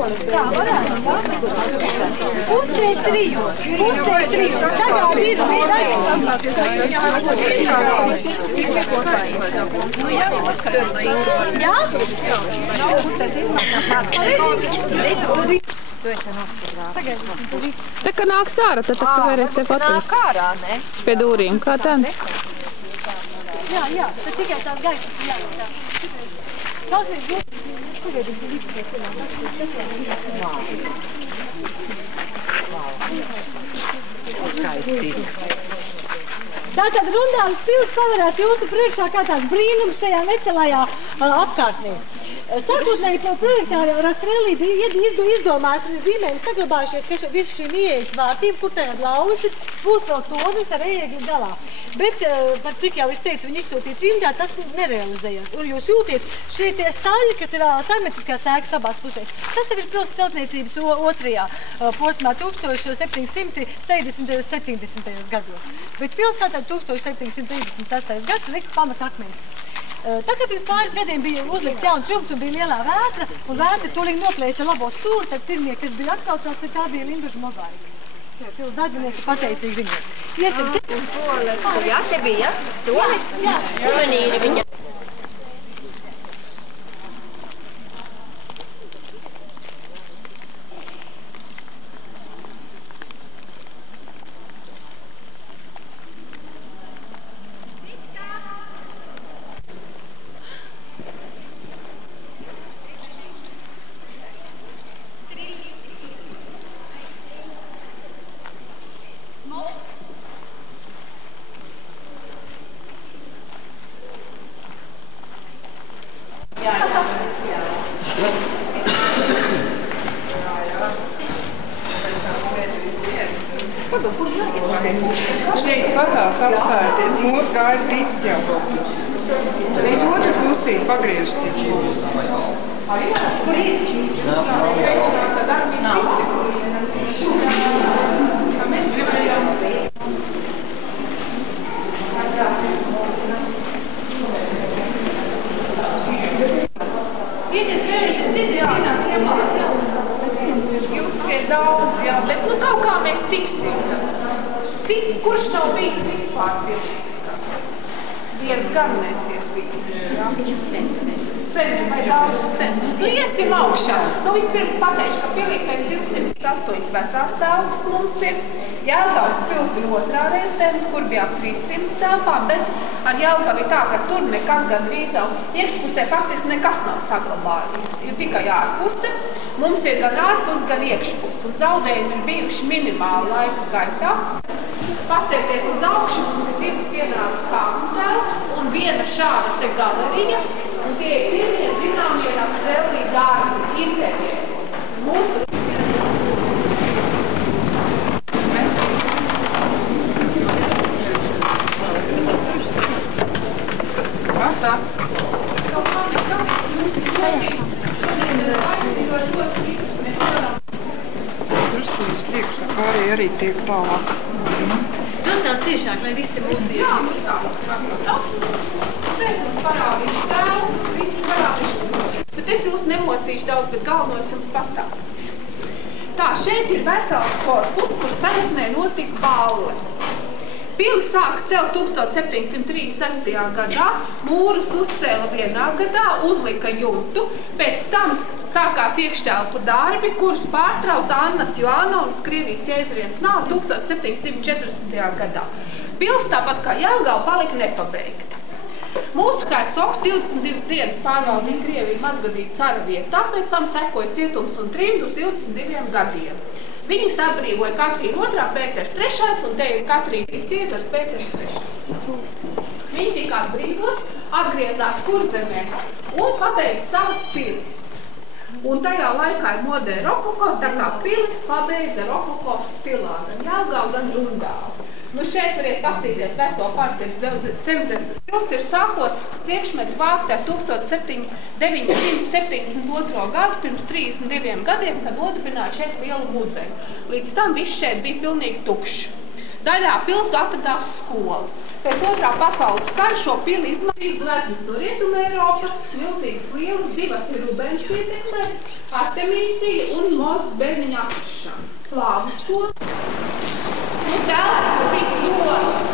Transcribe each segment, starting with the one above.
Jā, varētu. Pusē trijos. Tagad ir Te, ka nāks ārā, tad tu varēsi te patur. Nāk ārā, ne? Pie dūrīm, kā tad? Jā, tad tikai tās gaismas jāsaka. Šausmīgi ļoti. Pagaidīt, Tātad Rundāles pils pavarās jūsu priekšā kā tāds brīnums šajā necelajā apkārtnē. Sākotnēji to projektā Rastrēlī bija izdomājis un zīmēni saglabājušies, ka visu šīm ieejas vārtīm, kur tajā lausi, būs vēl tornis ar ēgļu galā. Bet, par cik jau es teicu, viņi izsūtīt rimdā, tas nerealizējās. Un jūs jūtiet, šie tie staļi, kas ir saimnieciskās ēkas abās pusēs, tas ir pils celtniecības otrajā posmā 1760. gados. Bet pils tātad 1736. gads likts pamatakmens. Tā, kad pirms pāris gadiem bija uzlikts jauns jumts un bija lielā vētra, un vētra tūlīt noplēsa labo stūri, tad pirmie, kas bija atsaucās, tad tā bija Linduža mozaika. Pils dažnieki pateicīgi viņiem. Iesim te. Un tole, jā, te bija, tole? Jā. Umanīri viņa. Šeit patās apstājoties, mūs gaida rīts jau. Uz otru pusī pagriežties. Kur ir? Sveicināt, tad armijas disciplīna. Kā mēs gribējām. Jūs ir daudz, jā, bet nu kaut kā mēs tiksim. Kurš nav bijis vispār pilnībā? Diezgan mēs ir bijuši. Sen vai daudz sen. Nu, iesim augšā. Nu, vispirms pateikšu, ka pilī pēc 208 vecās telpas mums ir. Jelgavas pils bija otrā rezidents, kur bija ap 300 telpām, bet ar Jelgavi tā, ka tur nekas gandrīz nav. Iekšpusē faktiski nekas nav saglabājies. Ir tikai ārpuse. Mums ir gan ārpus, gan iekšpus. Un zaudējumi ir bijuši minimāli laika gaitā. Pastieties uz augšu, mums ir divas vienādas kāpņu telpas un viena šāda te galerija. Un tie ir pirmie zināmie Rastrēlī darbi interjeros. Mūsu Tā. Kaut kā mēs satīk, mums ir ļoti, šodien mēs aizsīdot ļoti rītus, mēs varam. Drusku uz priekšu, arī tiek tālāk. Vēl tā ciešāk, lai visi mūsu ir. Jā, mums tā. Te es mums parādīšu tēlus, viss parādīšu mums. Bet es jūs nemocīšu daudz, bet galveno es jums pastāstīšu. Tā, šeit ir vesels korpus, kur senatnē notika balles. Pili sāka celt 1736. gadā, mūrus uzcēla vienā gadā, uzlika jumtu, pēc tam sākās iekšķelpu darbi, kurus pārtrauca Annas Joānovas Krievijas ķēzarienes nāve 1740. gadā. Pils tāpat kā Jelgava palika nepabeigta. Mūsu hercogs 22 dienas pārvaldīja Krieviju mazgadīgi cara vietā, pēc tam sekoja cietums un trimdu uz 22 gadiem. Viņus atbrīvoja Katrīna II, Pēters III un te ir Katrīnas ķēzars Pēters III. Viņi tika atbrīvot, atgriezās Kurzemē un pabeidza savas pilis. Un tajā laikā ir modē rokoko, tā kā pilis pabeidza rokoko stilā, gan Jelgava, gan Rundāle. Nu šeit variet pastīties veco parteru Zemzem pils ir sākot priekšmetu vākti ar 1972. gadu, pirms 32 gadiem, kad nodibināja šeit lielu muzeju. Līdz tam viss šeit bija pilnīgi tukšs. Daļā pils atradās skola. Pēc otrā pasaules kara šo pili izmantoja gleznas no Rietuma Eiropas, milzīgas lielas, divas ir Rubens ietekmē, Artemīsija un Mozes bērniņa aprašana. Plāvu skola. Un tēlēti, kur bija kļoras.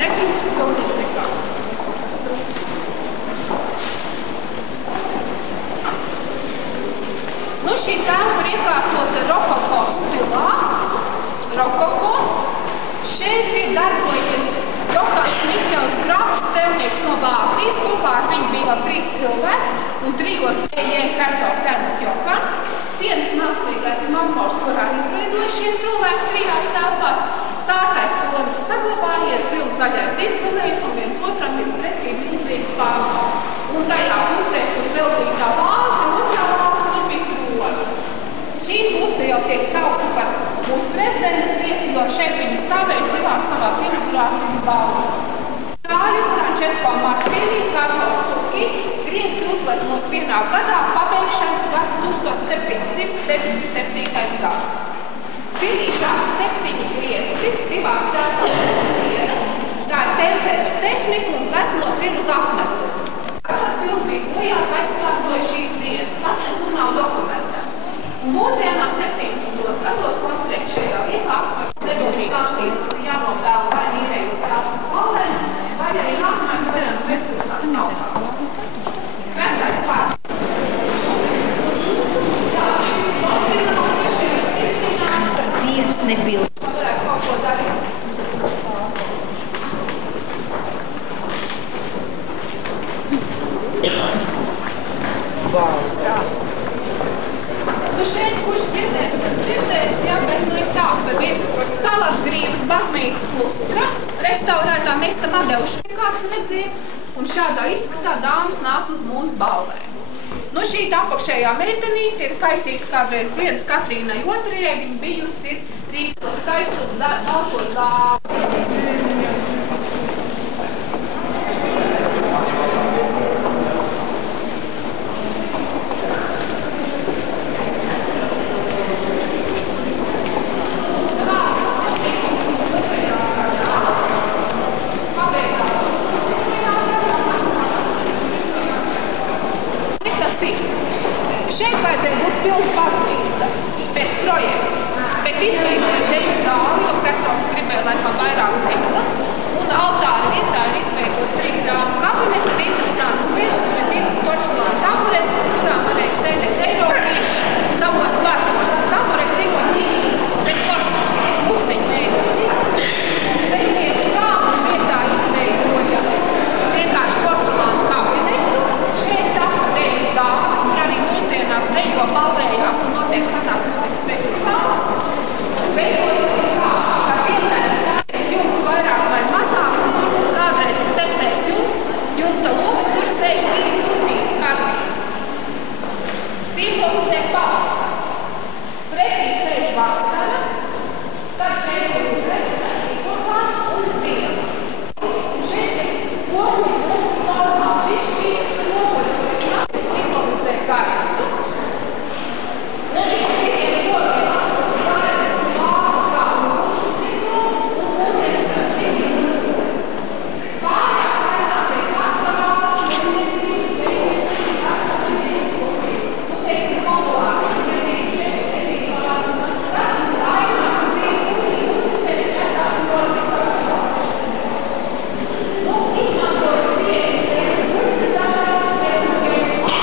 Netrūkst pilnīgi nekas. Nu, šī tēla var iekārtot rokoko stilā. Rokoko. Šeit ir darbojies Jokans Mikels grafs, tevnieks no Vācijas. Kopā ar viņu bija vēl 3 cilvēki un 3 E.J. Hercogs Ernsts Jokans. Sienas mākslīgais marmors, kurā izveidoja šiem cilvēku 3 telpās. Sārtais tonis saglabājies, zilzaļais izbildējis un viens otram ir pretī milzīgi pārā. Un tajā pusē, kur zeltītā vāze, otrā vāze tur bija tronis. Šī puse jau tiek saukta par mūsu prezidents vietu, jo šeit viņi stāvējas 2 savās inaugurācijas balvās. Tāļi Frančesko Martīni, Karlo Cuki, griezti uzgleznot vienā gadā, pabeigšanas gads 1777. gads. Pilī tādi 7 griezti, 2 telpās sienas, tā ir temperas tehnika un gleznots ir uz akmeni. Pils bija bojāt aizklāsoja šīs dienas, tas nekur nav dokumentēts. Un mūsdienās 70. gados konkrēti šajā vietā apkārt satītas jānovēl vai nīrējot telpas balēm, vai arī nākamais vienas vestursāk nav. Vecais pār. Jā, šis oriģināls, šis izcināts. Sienas nebija. Varētu kaut ko darīt. Nu šeit, kurš dzirdēs, tas dzirdēs, jā, bet nu ir tā, kad ir Salatsgrības baznīcas lustra, restaurētā mēs esam atdevuši, kāds redziet, un šādā izskatā dāmas nāca uz mūsu balvēm. Nu šī apakšējā meitenīte ir kaisīgs kādreiz ziedas Katrīnai otrajai, viņa bijusi ir Rīgas saistot balto zāli. Šeit vajadzēja būt pils baznīca pēc projekta, bet izveidoja deju zāli, jo Hercogs gribēja laikam vairāk degla, un altāra vietā ir izveidot 3 dāmu kabineti, un interesantas lietas, tur ir 2 porcelāna taburetes, uz kurām varēja sēdēt eiropieši savos parkos. Tabureti dzīvo ķīmijas, bet porcelāns, puciņu veidot. Zemnieku kāmu vietā izveidoja vienkārši porcelāna kabinetu, šeit tapa deju zāli, kur arī mūsdienās dejo balējās un notiek senās mūzikas festivāls. Veidojot kāds, kā vienmēr jumts vairāk vai mazāk, un kādreiz ir tecējis jumts, jumta loks, tur sēž 2 putnības karvītes. Simbolizē pavasari. Pretī sēž vasara, tad šeit ir redzes, un ziema. Un šeit ir spoguļi, un normāli ir šī spoguļi, kur simbolizē gaisu. Un tikai kodiem zāles vārdu kā mūs simbols un ūdens ar zivju. Pārējās ainās ir pastāvās, medicīnas, veidniecības, astronomija, un teiksim modulās, un teiksim šeit ir pārās, tad ainām tiek uzticēt vecās rodas sakārtošanas. Nu, izmantojot 50 grupas dažādas, esam gribas.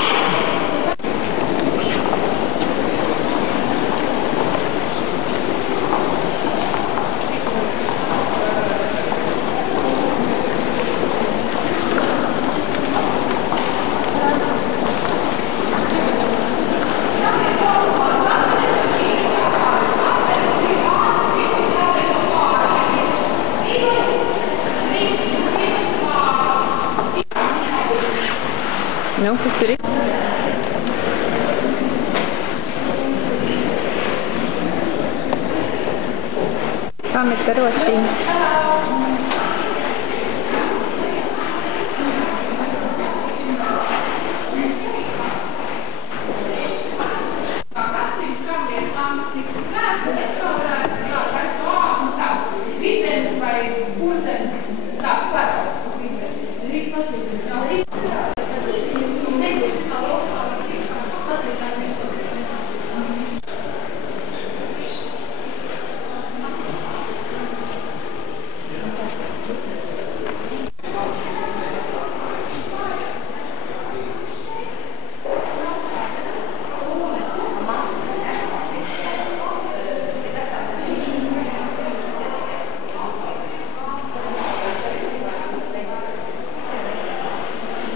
Nu, kas tur ir? Kam ir karotīņi? mākslīgi vēsta restaurēta, tāds vidzemes vai kurzemes, tāds paraugs no vidzemes.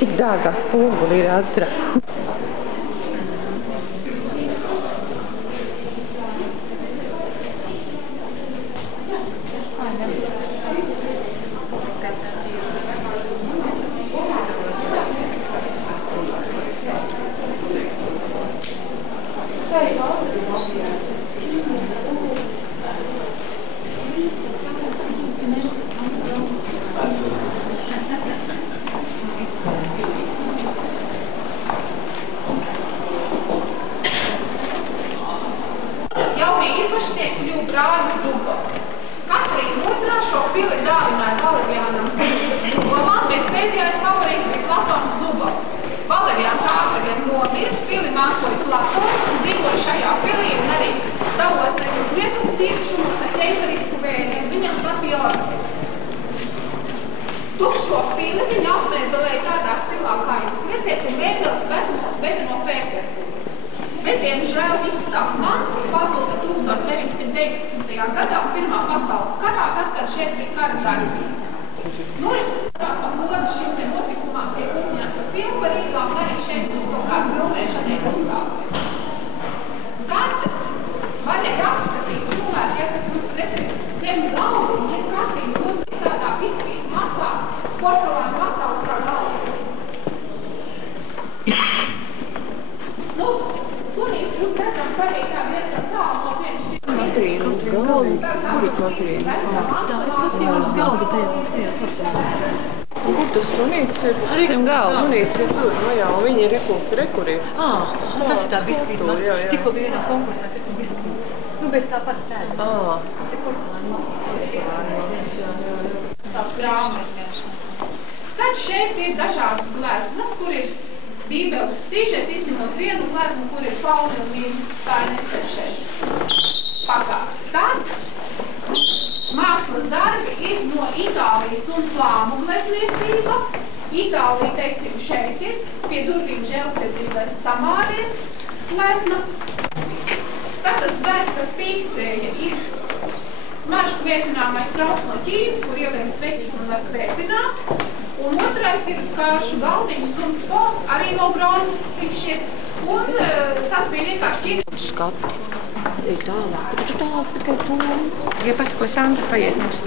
Tik dārgā spoguli ir atra. Tukšo pili viņi apmēbelēja tādā stilā, kā jūs redzēt, un mēbeles vezamos veda no Pēterburgas. Bet, diemžēl, visas tās mantlas pazuda 1919. gadā, Pirmā pasaules karā, tad, kad šeit bija kara daļas. Pa godu šim te notikumām tiek uzņemta pilnvarīgā, un arī šeit uz kaut kādu pilnvēršanai uzgāvē. Tad varēja apskatīt cilvēku, ja kas mums resīt zemi laudu, un ir Katrīnas otrī tādā vispīt masā, porcelāna masā uz tā galva. Nu, sunīts jūs redzams arī kā diezgan tālu no vienas citas. Katrīna uz galda? Kur ir Katrīna? Katrīna uz galda tajā pasā. Kur tas sunīts ir? Zem galda. Sunīts ir tur, no jā, un viņi ir rekur ir. Tas ir tā biskvīta masa. Tikko bija vienā konkursā, kas ir biskvītas. Nu, bez tā parasti ēda. Tas ir porcelāna masa. Tās grāmatas. Tad šeit ir dažādas gleznas, kur ir Bībeles sižeti, izņemot vienu gleznu, kur ir Pauli un viņa stāja nesen šeit. Pagāt. Tad mākslas darbi ir no Itālijas un flāmu glezniecība. Itālija, teiksim, šeit ir pie durvīm žēlsirdīgais samārietis glezna. Tad tas zvērs, kas pīkstēja, ir smaržu kvētināmais trauks no Ķīnas, kur ieliek sveķus un var kvētināt. Un otrais ir uz kāršu galdiņus un spot, arī no bronzes viņš ir. Un tas bija vienkārši Ķīnas. Skati. Ej tālāk. Tur tālāk tikai pūli. Ja pasako, Sandra paiet nost.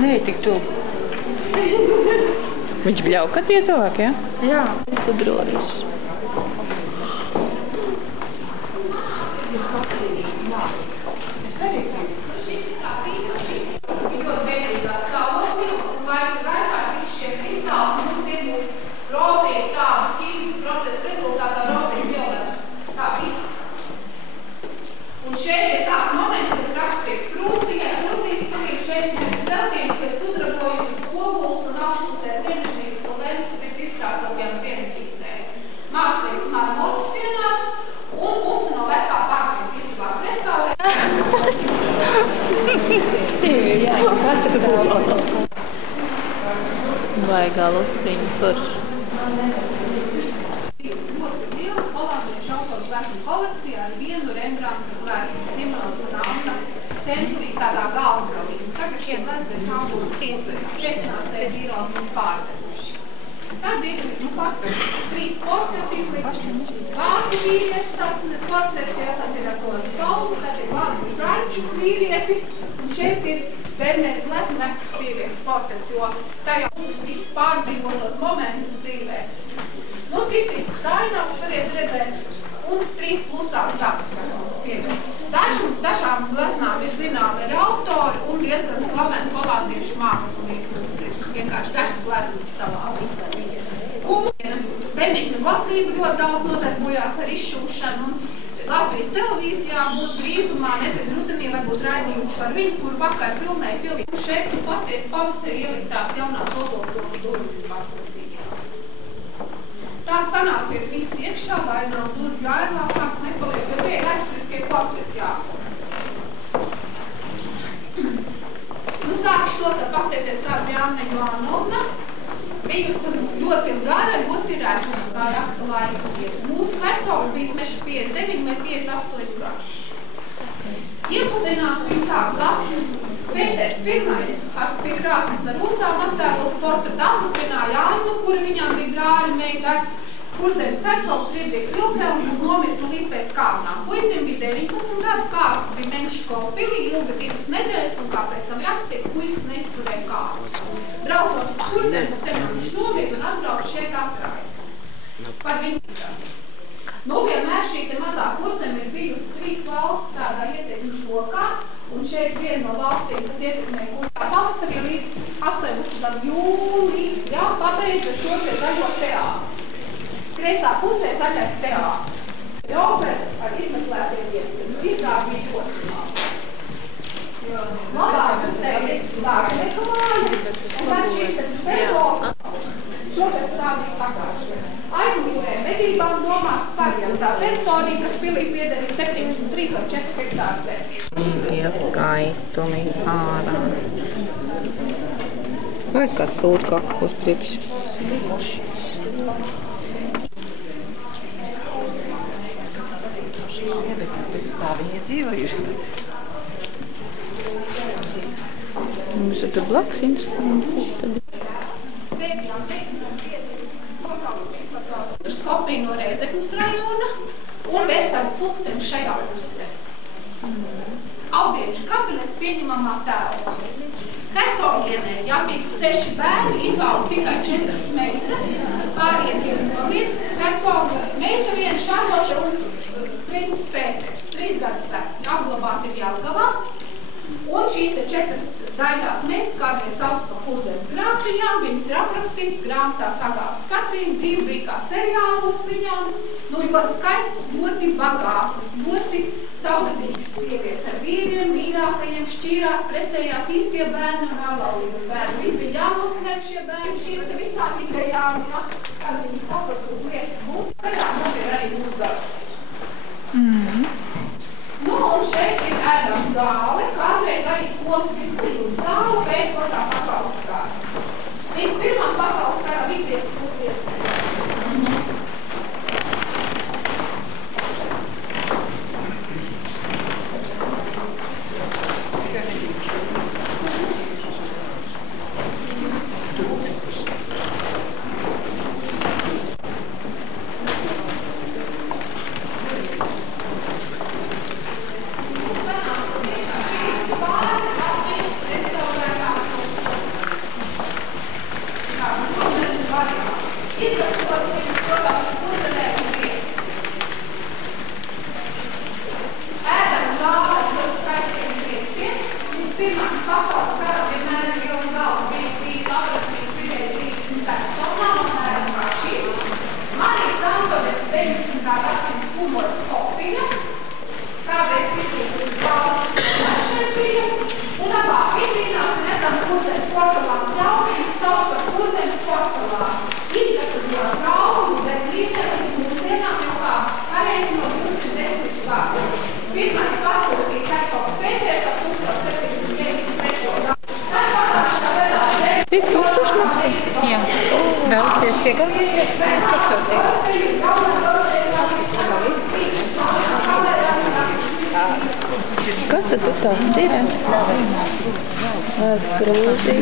Nē, tik tu. Viņš bļaukat ietuvāk, ja? Jā. Pudroris. Šis ir tā dzīve, šis ir ļoti vērtīgā stāvoklī, un laika gaitā visi šie kristāli mums iegūst rozīgi tādu ķīmisku procesu rezultātā rozīgi violeta. Tā viss. Un šeit ir tāds moments, kas raksturīgs Prūsijai. Prūsijas pilīgi šeit ir seltījums pēc sudrabojumas spoguls un augšpusē liemežnītes un lentes pēc izkrāsotajām ziemeļķītnēm. Mākslīgs marmors sienās un pusi no vecā parka izdevās restaurēt. Vaigā lustriņu forši. Ļoti liela holandiešu autoru gleznu kolekcijā ar vienu Rembrandta gleznu Simons un Anna tempulī tādā galvgalī. Tagad šie glezni ir Hamburgas pusēs. Pēcnācēji vīros viņi pārdevuši. Tad ir, pat 3 portreti izlikti. Vācu vīrietis, tāds portrets, ja tas ir ar to spalvu, tad ir Vācu franču vīrietis, un šeit ir Bernēta glezna vecas sievietes portrets, jo tajā viss pārdzīvotos momentus dzīvē. Nu, tipisks ainavs variet redzēt, un 3 plusās dabas, kas mums pievērt. Dažām gleznām ir zināmi ar autori un diezgan slaveni holandiešu mākslinieki, kas ir vienkārši dažas gleznas savā visā. Kumliena Benigna Latvijas ļoti daudz nodarbojās ar izšūšanu. Latvijas televīzijā būs drīzumā, nezinu, rudenī, vai būs raidījums par viņu, kuru vakar filmēja pilnīgi. Šeit nu pat ir pavasarī ieliktās jaunās Ozolkrovu durvis pasūtītās. Tā sanāciet visi iekšā, vai nav durvju ārā, kāds nepaliek, jo tie ir vēsturiskie portreti jāapsaka. Nu, sākšu to, kad pastieties kādu Jāna Joanovna. Bijusi ļoti gara, ļoti resna, kā raksta laika. Mūsu vecāks bija 1,59 vai 58 garš. Iepazinās viņu tā, ka Pēters pirmais pie krāsnes ar ūsām attēlots portretu aplicināja Jānu, kura viņām bija brāļa meita, Kurzemes hercogu Friedriku Vilhelmu, kas nomira tūlīt pēc kāzām. Puisim bija 19 gadu, kāzas bija Menšikovu pilī, ilga 2 nedēļas, un kā pēc tam rakstīja, puisis neizturēja kāzas. Braucot uz Kurzemi, pa ceļam viņš nomira un atbrauca šeit atrāja. Par viņu tikāties. Nu, vienmēr šī te mazā Kurzeme ir bijusi 3 valstu tādā ietekmes lokā, un šeit viena no valstīm, kas ietekmē Kurzemē pavasarī līdz 18. jūlijā, jā, pabeidza šo te zaļo teātru. Kreisā pusē zaļais teātris. Opera ar izmeklētiem viesiem. Izrādi bija ļoti labi. Labā pusē ir dārgnieka māja, un tad šīs te Pēroks, šogad stāvīgi pagājušie. Aizmīlēja medībām domāts paredzētā teritorija, kas pilī piederīja 73 vai 4 hektāru zemes. Skaistumi ārā. Vai kāds sūta kaku uz priekšu? Tā viņi ir dzīvojuši. Mums ir tur blakus interesanti. Skopija no Rēzeknes rajona un Versāles pulksteni šajā pusē. Audieņu kabinets pieņemamā tēlā. Hercogienē, ja bija 6 bērni, izauga tikai 4 meitas, pārējie 2 nomira. Hercoga meita viena Šarlote un princis Pēters, 3 gadus vecs, apglabāti ir Jelgavā. Un šīs te 4 daļās meitas kādreiz sauc par Kurzemes Grācijām, viņas ir aprakstītas grāmatā Sagābas Katrīna, dzīve bija kā seriālos viņām. Nu, ļoti skaistas, ļoti bagātas, ļoti saudabīgas sievietes ar vīriem, mīļākajiem, šķīrās, precējās īstie bērni un ālaulības bērni. Viss bija jānosinē šie bērni, šie te visām idejām, ja, kad viņi saprot uz lietas būt. Tagad mums ir arī mūsu darbs. Nu, un šeit ir ēdama zāle, kādreiz arī skolas izglītības zāle pēc 2. pasaules kara. Līdz 1. pasaules kara ikdienas uzlieta. Kas tad tu tāds ir? Grūti.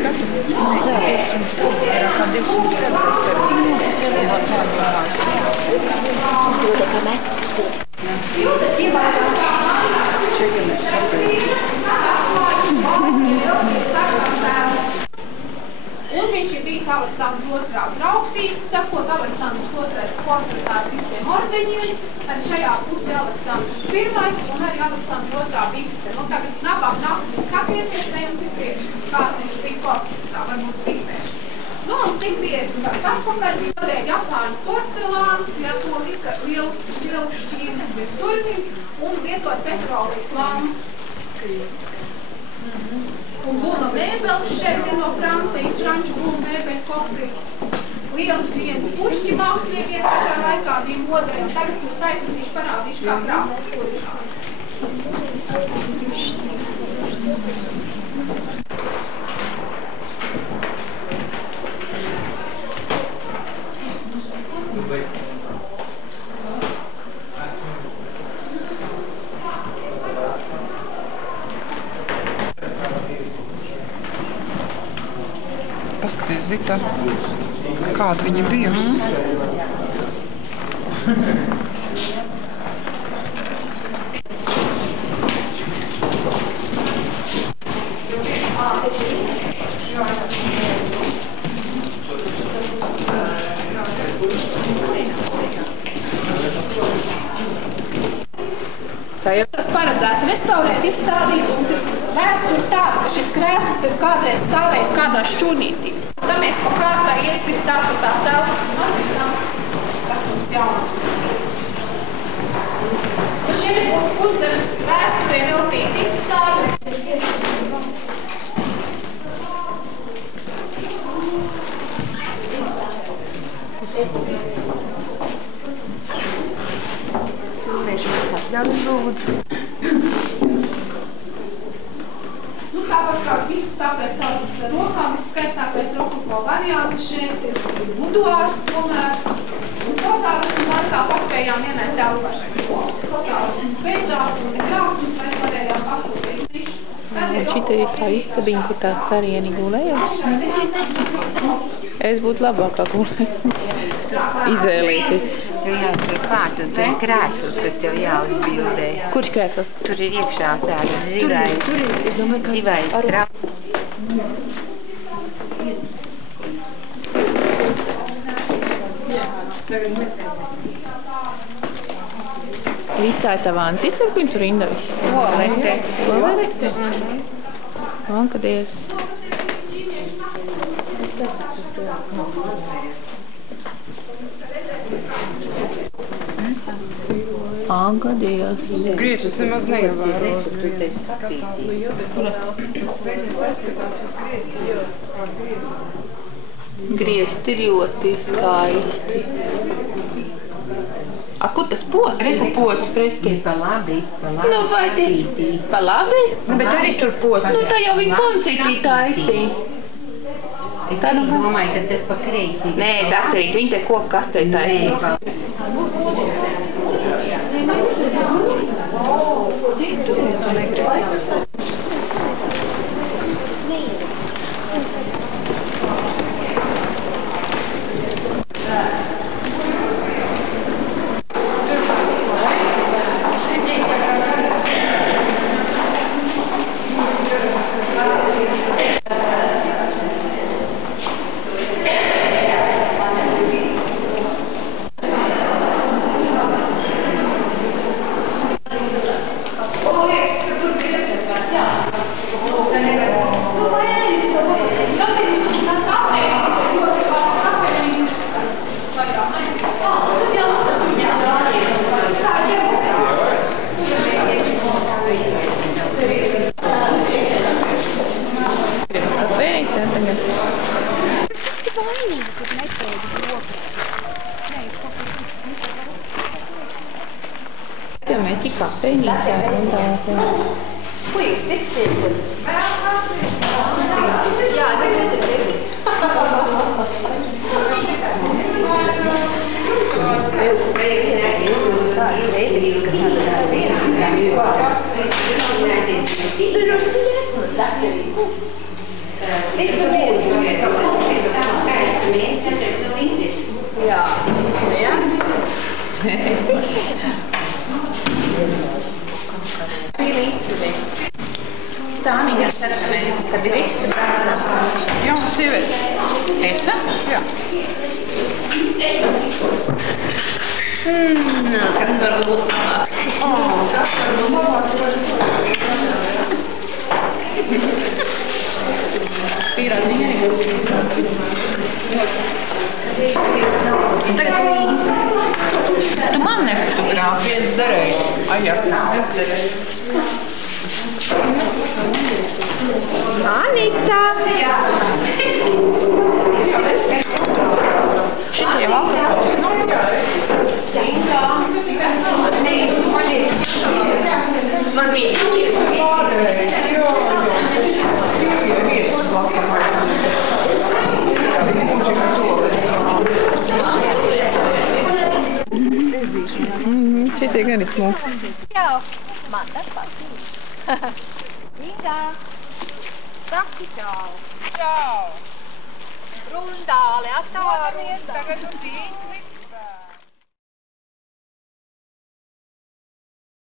Un viņš ir bijis Aleksandra II draugs, īsti sakot, Aleksandrs II portretā ar visiem ordeņiem, tad šajā pusē Aleksandrs I un arī Aleksandra II biste. Nu, tagad nabāk nastu skatieties, ne jums ir priekšs, kāds viņš bija portretā, varbūt cīpēšs. Nu, un 150 gadus atpakaļ bija patreiz Japāņas porcelāns, ja to lika liels šķīvis bez durvīm un lietot petrolijas lampas. Un Buna mēbeles šeit ir no Francijas, franču Buna mēbeļu fabrikas. Lielus vienu pušķi māksliniekiem katrā laikā bija modē, un tagad jums aizvedīšu parādīšu, kā krāstas kurināli. Paskaties, Zita, kāda viņa bija. Tas paredzēts restaurēt, izstādīt, un vēsture tāda, ka šis krēsls ir kādreiz stāvējis kādā šķūnītī. Tad mēs pa kārtā iesim tā, ka tās telpas mazinās, kas mums jaunas. Un šeit būs Kurzemes vēsturē veltīta izstāde. Mēs atļauju lūdzu. Nu, tāpat kā viss tāpēc saucas ar rokām, viss skaistākais rokoko variants šeit ir buduārs tomēr. Un sociālismu laikā paspējām vienai telpai. Sociālisms beidzās un krāsnes mēs varējām pasūtīt. Šita ir tā istabiņa, kur tā carieni gulējas. Es būtu labākā gulējas. Izvēlēsies. Tev jāatver pārt, un tur ir krēsls, kas tev jāuzbildē. Kurš krēsls? Tur ir iekšā tāda zivais trapa. Viss tā ir tā vānas izsver, kur tur rinda viss? Olete. Olete? Ankadies. Ankadies. Griezus nemaz neievēro. Griezti ir ļoti skaisti. A, kur tas pots? Reku pots pretī. Pa labi. Nu, vai tie? Pa labi? Nu, bet arī tur pots. Nu, tā jau viņa koncitī taisī. Es arī domāju, ka tas pa kreisi. Nē, dakterīt, viņa te koku kastē taisī. Mēs tik kafejnīcā rundā. Ko jūs fiksējat? Jā, tagad ir tevi. Vai jūs neesiet uz tādu reibīs, ka tāda vienā? Tu droši esmu dakterī. Visu mēnesi, ka mēs kaut kad pēc tam skaita mēnesi attieks no līdzekļus. Jā. Jā? Ir izturēs. Sāniņā sarkanēs, kad ir izturēs. Jauna sieviete. Esa? Jā. Kas var būt Pīrādiņai. Un tagad tu man nefotogrāfi. Viens derēja. Ai, jā, viens derēja. Anita! Šitie jau alkohols nav. Man bija. Šitie gan ir smuki. Čau! Man tas patīk. Inga! Saki čau! Čau! Rundāli, atkal Tagad uz īsmi.